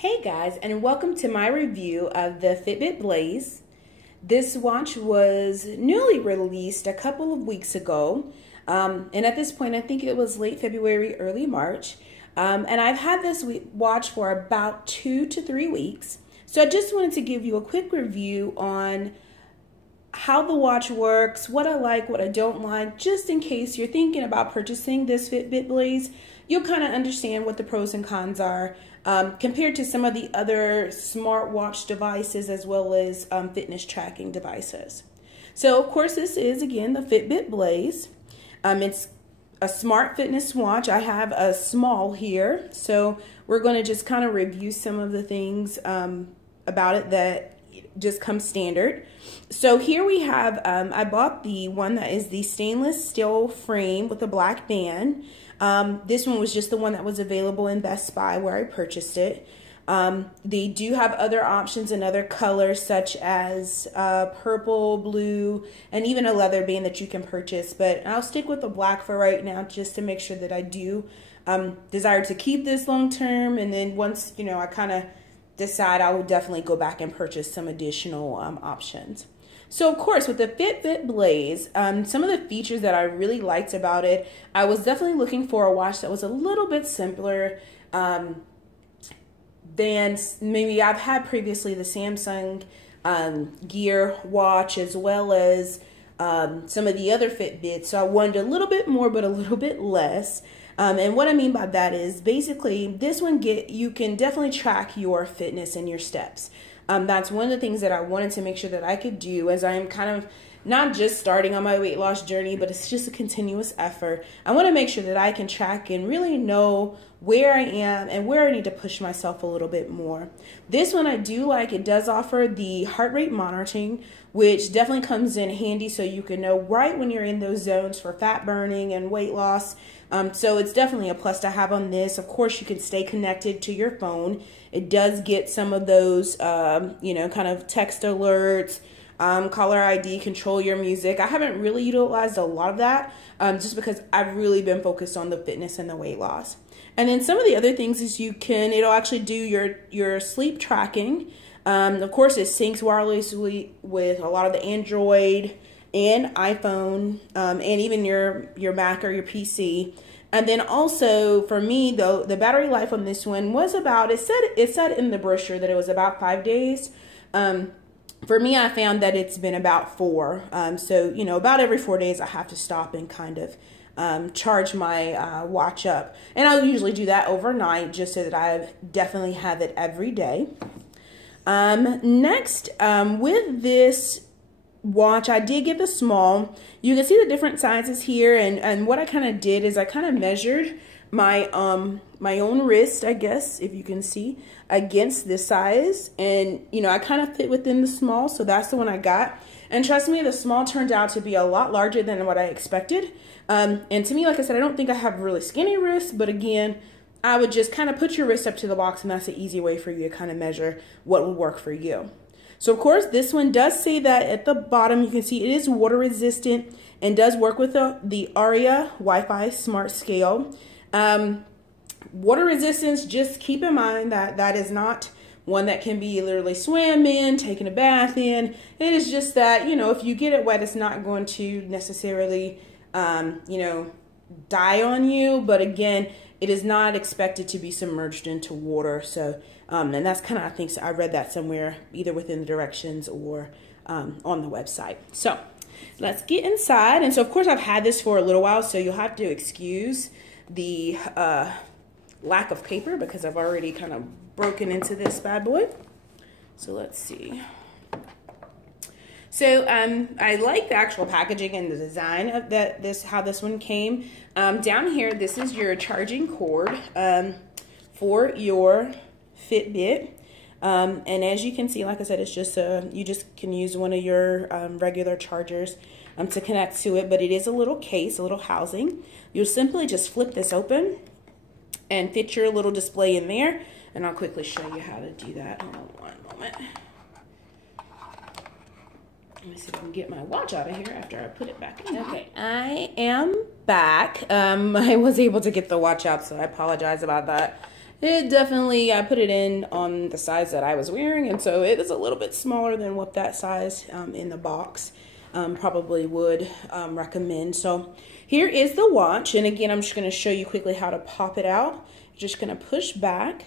Hey guys, and welcome to my review of the Fitbit Blaze. This watch was newly released a couple of weeks ago, and at this point I think it was late February, early March, and I've had this watch for about 2 to 3 weeks. So I just wanted to give you a quick review on how the watch works, what I like, what I don't like, just in case you're thinking about purchasing this Fitbit Blaze. You'll kind of understand what the pros and cons are compared to some of the other smartwatch devices as well as fitness tracking devices. So of course this is again the Fitbit Blaze. It's a smart fitness watch. I have a small here, so we're going to just kind of review some of the things about it that just come standard. So here we have, I bought the one that is the stainless steel frame with a black band. This one was just the one that was available in Best Buy where I purchased it. They do have other options in other colors such as purple, blue, and even a leather band that you can purchase. But I'll stick with the black for right now just to make sure that I do desire to keep this long term. And then once, I kind of decide, I will definitely go back and purchase some additional options. So of course with the Fitbit Blaze, some of the features that I really liked about it, I was definitely looking for a watch that was a little bit simpler than maybe I've had previously the Samsung Gear watch as well as some of the other Fitbits. So I wanted a little bit more but a little bit less. And what I mean by that is basically this one you can definitely track your fitness and your steps. That's one of the things that I wanted to make sure that I could do as I am kind of not just starting on my weight loss journey, but it's just a continuous effort. I want to make sure that I can track and really know where I am and where I need to push myself a little bit more. This one I do like. It does offer the heart rate monitoring, which definitely comes in handy so you can know right when you're in those zones for fat burning and weight loss. So it's definitely a plus to have on this. Of course, you can stay connected to your phone. It does get some of those, kind of text alerts, caller ID, control your music. I haven't really utilized a lot of that just because I've really been focused on the fitness and the weight loss. And then some of the other things is it'll actually do your sleep tracking. Of course, it syncs wirelessly with a lot of the Android and iPhone, and even your Mac or your PC. And then also for me though, the battery life on this one was about, it said in the brochure that it was about 5 days. For me, I found that it's been about 4. So, about every 4 days I have to stop and kind of charge my watch up. And I'll usually do that overnight just so that I definitely have it every day. Next, with this watch, I did get the small. You can see the different sizes here, and what I kind of did is I kind of measured my my own wrist, I guess, if you can see, against this size, and I kind of fit within the small, so that's the one I got. And trust me, the small turned out to be a lot larger than what I expected. And to me, like I said, I don't think I have really skinny wrists, but again, I would just kind of put your wrist up to the box, and that's an easy way for you to kind of measure what would work for you. So of course, this one does say that at the bottom, you can see it is water resistant and does work with the Aria Wi-Fi smart scale. Water resistance, just keep in mind that that is not one that can be literally swam in, taking a bath in. It is just that, if you get it wet, it's not going to necessarily, die on you. But again, it is not expected to be submerged into water. So, and that's kind of, I think, so I read that somewhere, either within the directions or on the website. So let's get inside. And so, of course, I've had this for a little while, so you'll have to excuse the lack of paper because I've already kind of broken into this bad boy. So let's see. So I like the actual packaging and the design of how this one came. Down here, this is your charging cord for your Fitbit. And as you can see, like I said, it's just you just can use one of your regular chargers to connect to it, but it is a little case, a little housing. You'll simply just flip this open and fit your little display in there, and I'll quickly show you how to do that. Hold on one moment. Let me see if I can get my watch out of here after I put it back in. Okay, I am back. I was able to get the watch out, so I apologize about that. it definitely, I put it in on the size that I was wearing, and so it is a little bit smaller than what that size in the box probably would recommend. So here is the watch, and again, I'm just going to show you quickly how to pop it out. You're just going to push back.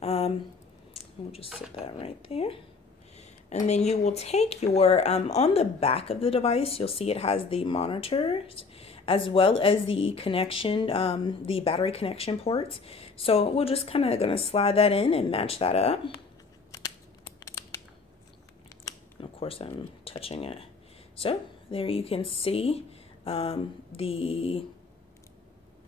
We'll just set that right there. And then you will take your, on the back of the device, you'll see it has the monitors as well as the connection, the battery connection ports. So we're just kind of going to slide that in and match that up. And of course, I'm touching it. So there you can see the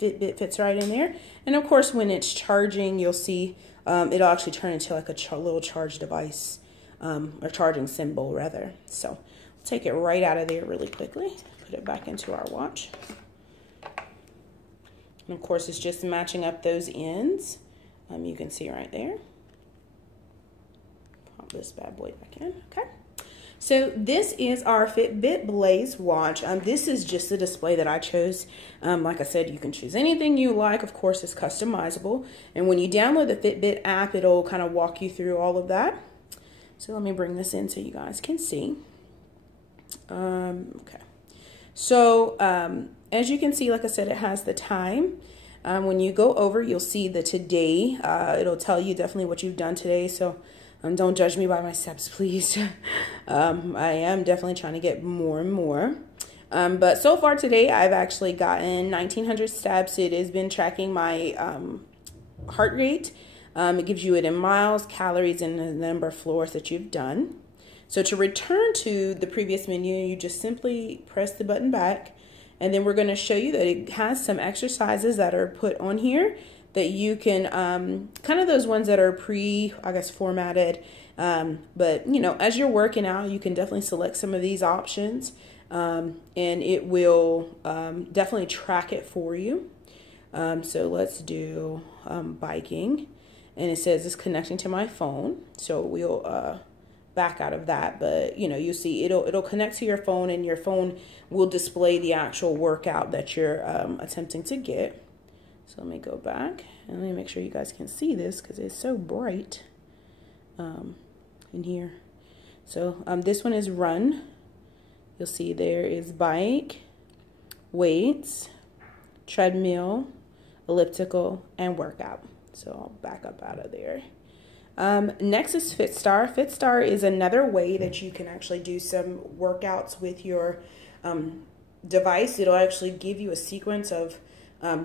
Fitbit fits right in there. And of course, when it's charging, you'll see it'll actually turn into like a little charge device, or charging symbol rather. So we'll take it right out of there really quickly, put it back into our watch. And of course, it's just matching up those ends. You can see right there. Pop this bad boy back in, okay. So this is our Fitbit Blaze watch. This is just the display that I chose. Like I said, you can choose anything you like. Of course, it's customizable. And when you download the Fitbit app, it'll kind of walk you through all of that. So let me bring this in so you guys can see. Okay. So as you can see, like I said, it has the time. When you go over, you'll see the today. It'll tell you definitely what you've done today. So don't judge me by my steps, please. I am definitely trying to get more and more. But so far today, I've actually gotten 1,900 steps. It has been tracking my heart rate. It gives you it in miles, calories, and the number of floors that you've done. So to return to the previous menu, you just simply press the button back. And then we're going to show you that it has some exercises that are put on here that you can, kind of those ones that are formatted. But, you know, as you're working out, you can definitely select some of these options. And it will definitely track it for you. So let's do biking. And it says it's connecting to my phone. So we'll back out of that. But, you know, you see it'll connect to your phone, and your phone will display the actual workout that you're attempting to get. So let me go back and let me make sure you guys can see this because it's so bright in here. So this one is run. You'll see there is bike, weights, treadmill, elliptical, and workout. So I'll back up out of there. Next is FitStar. FitStar is another way that you can actually do some workouts with your device. It'll actually give you a sequence of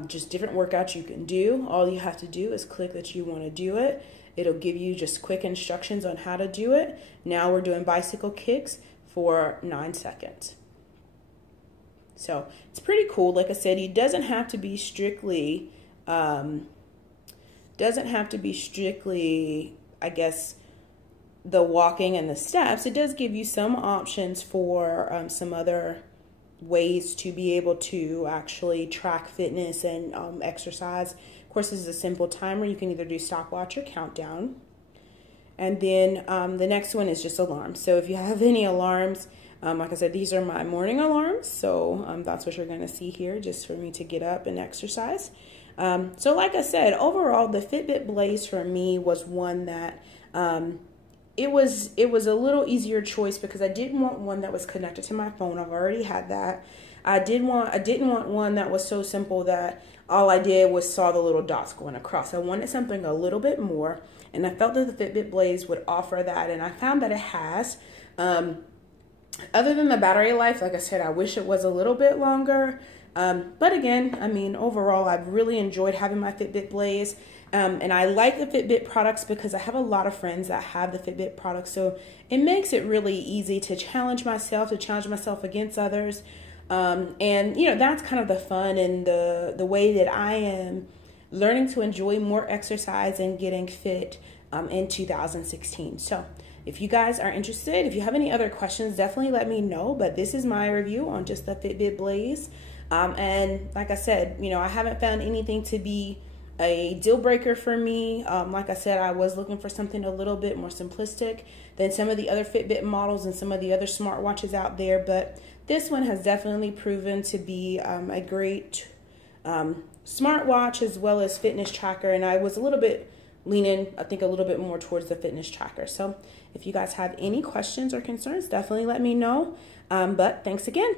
just different workouts you can do. All you have to do is click that you want to do it. It'll give you just quick instructions on how to do it. Now we're doing bicycle kicks for 9 seconds. So it's pretty cool. Like I said, it doesn't have to be strictly, I guess, the walking and the steps. It does give you some options for some other ways to be able to actually track fitness and exercise. Of course, this is a simple timer. You can either do stopwatch or countdown. And then the next one is just alarms. So if you have any alarms, like I said, these are my morning alarms. So that's what you're going to see here, just for me to get up and exercise. So like I said, overall, the Fitbit Blaze for me was one that it was a little easier choice because I didn't want one that was connected to my phone. I've already had that. I didn't want one that was so simple that all I did was saw the little dots going across. I wanted something a little bit more, and I felt that the Fitbit Blaze would offer that, and I found that it has. Other than the battery life, like I said, I wish it was a little bit longer. But again, I mean, overall, I've really enjoyed having my Fitbit Blaze. And I like the Fitbit products because I have a lot of friends that have the Fitbit products. So it makes it really easy to challenge myself against others. And, you know, that's kind of the fun and the way that I am learning to enjoy more exercise and getting fit in 2016. So if you guys are interested, if you have any other questions, definitely let me know. But this is my review on just the Fitbit Blaze. And like I said, you know, I haven't found anything to be a deal breaker for me. Like I said, I was looking for something a little bit more simplistic than some of the other Fitbit models and some of the other smartwatches out there. But this one has definitely proven to be a great smartwatch as well as fitness tracker, and I was a little bit leaning, I think, a little bit more towards the fitness tracker. So if you guys have any questions or concerns, definitely let me know. But thanks again.